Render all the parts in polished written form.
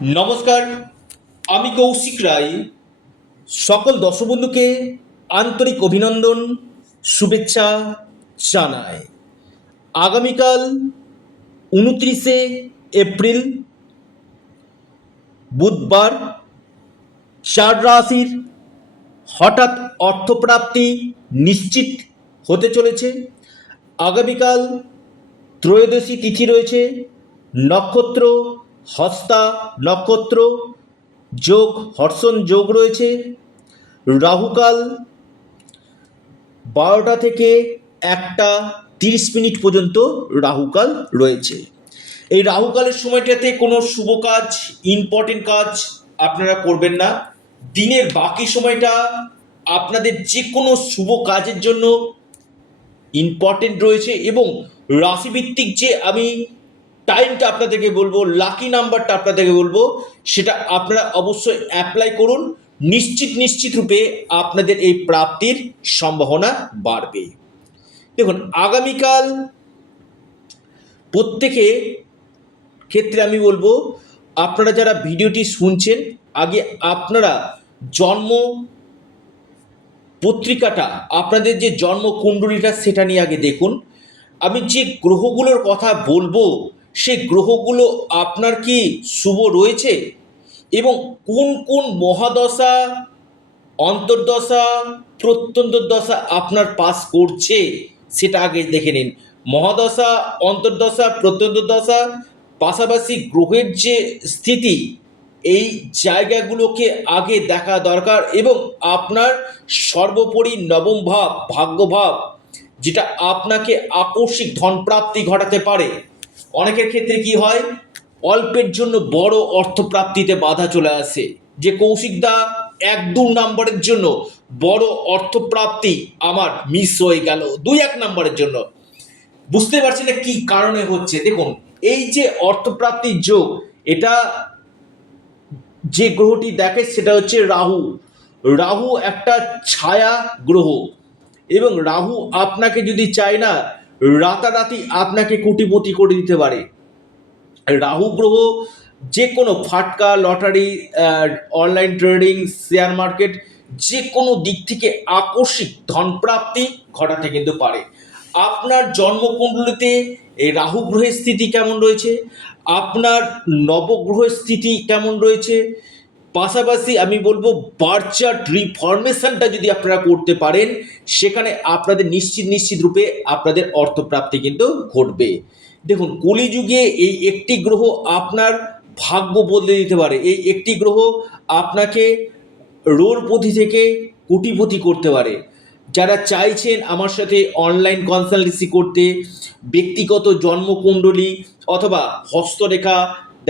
নমস্কার, আমি কৌশিক রায়। সকল দর্শক বন্ধুকে আন্তরিক অভিনন্দন, শুভেচ্ছা জানাই। আগামীকাল 29শে এপ্রিল বুধবার, চার রাশির হঠাৎ অর্থপ্রাপ্তি নিশ্চিত হতে চলেছে। আগামীকাল ত্রয়োদশী তিথি রয়েছে, নক্ষত্র হস্তা নক্ষত্র, যোগ হর্ষণ যোগ রয়েছে। রাহুকাল 12টা থেকে 1টা 30 মিনিট পর্যন্ত রাহুকাল রয়েছে। এই রাহুকালের সময়টাতে কোনো শুভ কাজ, ইম্পর্টেন্ট কাজ আপনারা করবেন না। দিনের বাকি সময়টা আপনাদের যে কোনো শুভ কাজের জন্য ইম্পর্টেন্ট রয়েছে এবং রাশিভিত্তিক যে আমি টাইমটা আপনাদেরকে বলবো, লাকি নাম্বারটা আপনাদেরকে বলবো, সেটা আপনারা অবশ্যই অ্যাপ্লাই করুন। নিশ্চিত রূপে আপনাদের এই প্রাপ্তির সম্ভাবনা বাড়বে। দেখুন, আগামীকাল প্রত্যেকে ক্ষেত্রে আমি বলবো, আপনারা যারা ভিডিওটি শুনছেন, আগে আপনারা জন্ম পত্রিকাটা, আপনাদের যে জন্ম কুণ্ডলীটা সেটা নিয়ে আগে দেখুন। আমি যে গ্রহগুলোর কথা বলবো সেই গ্রহগুলো আপনার কি শুভ রয়েছে এবং কোন কোন মহাদশা, অন্তর্দশা, প্রত্যন্তর্দশা আপনার পাস করছে সেটা আগে দেখে নিন। মহাদশা, অন্তর্দশা, প্রত্যন্তর্দশা, পাশাপাশি গ্রহের যে স্থিতি, এই জায়গাগুলোকে আগে দেখা দরকার। এবং আপনার সর্বোপরি নবম ভাব, ভাগ্যভাব, যেটা আপনাকে আকস্মিক ধনপ্রাপ্তি ঘটাতে পারে। অনেকের ক্ষেত্রে কি হয়, অল্পের জন্য বড় অর্থপ্রাপ্তিতে বাধা চলে আসে, যে কৌশিকদা 1-2 নম্বরের জন্য বড় অর্থপ্রাপ্তি আমার মিস হয়ে গেল 2-1 নম্বরের জন্য। বুঝতে পারছি না কি কারণে হচ্ছে। দেখুন, এই যে অর্থপ্রাপ্তির যোগ, এটা যে গ্রহটি দেখে সেটা হচ্ছে রাহু। রাহু একটা ছায়া গ্রহ এবং রাহু আপনাকে যদি চায় না, রাতারাতি আপনাকে কোটিপতি করে দিতে পারে। রাহু গ্রহ যে কোনো ফাটকা, lottery, online trading, share market, যে কোনো দিক থেকে আকস্মিক ধনপ্রাপ্তি ঘটাতে কিন্তু পারে। আপনার জন্মকুণ্ডলিতে এই রাহু গ্রহের স্থিতি কেমন রয়েছে, আপনার নবগ্রহের স্থিতি কেমন রয়েছে, পাশাপাশি আমি বলবো বার্থ চার্ট রিফরমেশনটা যদি আপনারা করতে পারেন, সেখানে আপনাদের নিশ্চিত রূপে আপনাদের অর্থপ্রাপ্তি কিন্তু ঘটবে। দেখুন, কলিযুগে এই একটি গ্রহ আপনার ভাগ্য বদলে দিতে পারে। এই একটি গ্রহ আপনাকে রোড়পতি থেকে কোটিপতি করতে পারে। যারা চাইছেন আমার সাথে অনলাইন কনসালটেন্সি করতে, ব্যক্তিগত জন্মকুণ্ডলী অথবা হস্তরেখা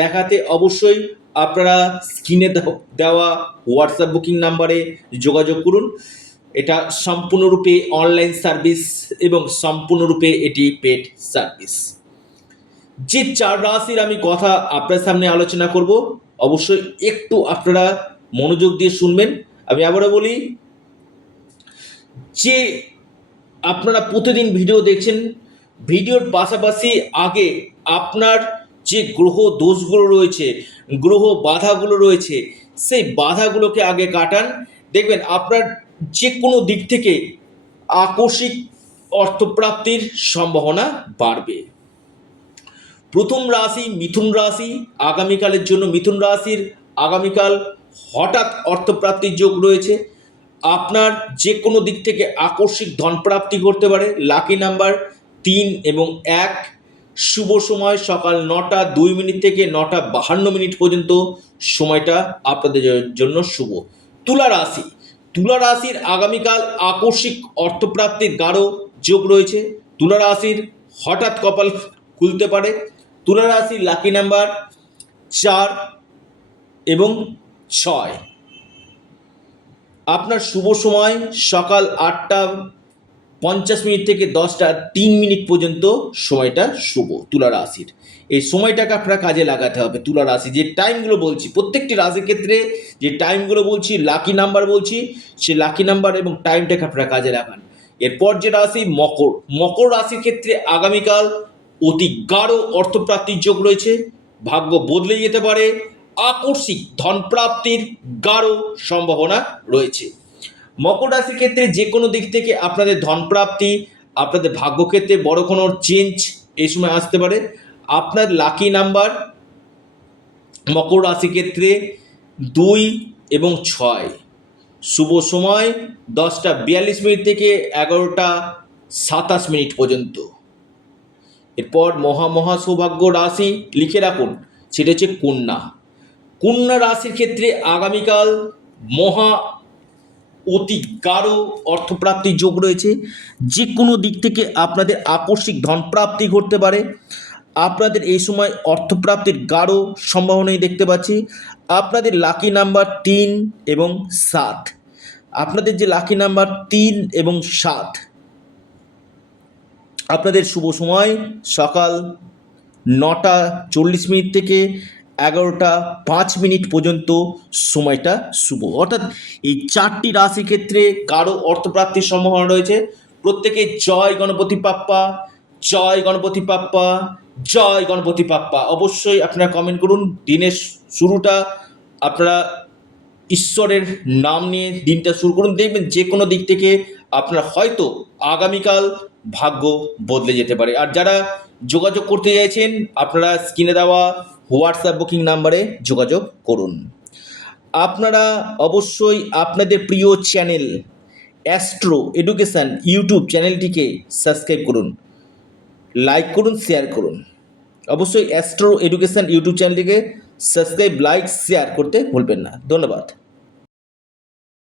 দেখাতে, অবশ্যই আপনারা স্ক্রিনে দেওয়া হোয়াটসঅ্যাপ বুকিং নাম্বারে যোগাযোগ করুন। এটা সম্পূর্ণরূপে অনলাইন সার্ভিস এবং সম্পূর্ণরূপে এটি পেড সার্ভিস। যে চার রাশির আমি কথা আপনার সামনে আলোচনা করব, অবশ্যই একটু আপনারা মনোযোগ দিয়ে শুনবেন। আমি আবারও বলি, যে আপনারা প্রতিদিন ভিডিও দেখছেন, ভিডিওর পাশাপাশি আগে আপনার যে গ্রহ দোষগুলো রয়েছে, গ্রহ বাধাগুলো রয়েছে, সেই বাধাগুলোকে আগে কাটান। দেখবেন আপনার যে কোনো দিক থেকে আকস্মিক অর্থপ্রাপ্তির সম্ভাবনা বাড়বে। প্রথম রাশি মিথুন রাশি। আগামীকালের জন্য মিথুন রাশির আগামীকাল হঠাৎ অর্থপ্রাপ্তির যোগ রয়েছে। আপনার যে কোনো দিক থেকে আকস্মিক ধনপ্রাপ্তি করতে পারে। লাকি নাম্বার 3 এবং 1। শুভ সময় সকাল 9টা 2 মিনিট থেকে 9টা 52 মিনিট পর্যন্ত সময়টা আপনাদের জন্য শুভ। তুলা রাশি। তুলা রাশির আগামীকাল আকস্মিক অর্থপ্রাপ্তির গাঢ় যোগ রয়েছে। তুলা রাশির হঠাৎ কপাল খুলতে পারে। তুলা রাশির লাকি নাম্বার 4 এবং 6। আপনার শুভ সময় সকাল 8টা 50 মিনিট থেকে 10টা 3 মিনিট পর্যন্ত সময়টা শুভ তুলা রাশির। এই সময়টাকে আপনারা কাজে লাগাতে হবে। তুলা রাশি যে টাইমগুলো বলছি, প্রত্যেকটি রাশির ক্ষেত্রে যে টাইমগুলো বলছি, লাকি নাম্বার বলছি, সেই লাকি নাম্বার এবং টাইমটাকে আপনারা কাজে লাগান। এরপর যে রাশি মকর। মকর রাশির ক্ষেত্রে আগামীকাল অতি গাঢ় অর্থপ্রাপ্তির যোগ রয়েছে। ভাগ্য বদলে যেতে পারে। আকস্মিক ধনপ্রাপ্তির গাঢ় সম্ভাবনা রয়েছে। মকর রাশির ক্ষেত্রে যে কোনো দিক থেকে আপনাদের ধনপ্রাপ্তি, আপনাদের ভাগ্যক্ষেত্রে বড় কোনো চেঞ্জ এই সময় আসতে পারে। আপনার লাকি নাম্বার মকর রাশির ক্ষেত্রে 2 এবং 6। শুভ সময় 10:42 থেকে 11:27 পর্যন্ত। এরপর মহা সৌভাগ্য রাশি লিখে রাখুন, সেটা হচ্ছে কন্যা। কন্যা রাশির ক্ষেত্রে আগামীকাল মহা অতি গাঢ় অর্থপ্রাপ্তির যোগ রয়েছে। যে কোনো দিক থেকে আপনাদের আকস্মিক ধনপ্রাপ্তি ঘটতে পারে। আপনাদের এই সময় অর্থপ্রাপ্তির গাঢ় সম্ভাবনাই দেখতে পাচ্ছি। আপনাদের লাকি নাম্বার 3 এবং 7। আপনাদের যে লাকি নাম্বার 3 এবং 7, আপনাদের শুভ সময় সকাল 9:40 থেকে 11:05 পর্যন্ত সময়টা শুভ। অর্থাৎ এই 4টি রাশির ক্ষেত্রে গাঢ় অর্থপ্রাপ্তির সম্ভাবনা রয়েছে। প্রত্যেকে জয় গণপতি বাপ্পা, জয় গণপতি বাপ্পা, জয় গণপতি বাপ্পা অবশ্যই আপনারা কমেন্ট করুন। দিনের শুরুটা আপনারা ঈশ্বরের নাম নিয়ে দিনটা শুরু করুন। দেখবেন যে কোনো দিক থেকে আপনার হয়তো আগামীকাল ভাগ্য বদলে যেতে পারে। আর যারা যোগাযোগ করতে চাইছেন আপনারা স্ক্রিনে দেওয়া হোয়াটসঅ্যাপ বুকিং নাম্বারে যোগাযোগ করুন। আপনারা অবশ্যই আপনাদের প্রিয় চ্যানেল অ্যাস্ট্রো এডুকেশান ইউটিউব চ্যানেলটিকে সাবস্ক্রাইব করুন, লাইক করুন, শেয়ার করুন। অবশ্যই অ্যাস্ট্রো এডুকেশান ইউটিউব চ্যানেলটিকে সাবস্ক্রাইব, লাইক, শেয়ার করতে ভুলবেন না। ধন্যবাদ।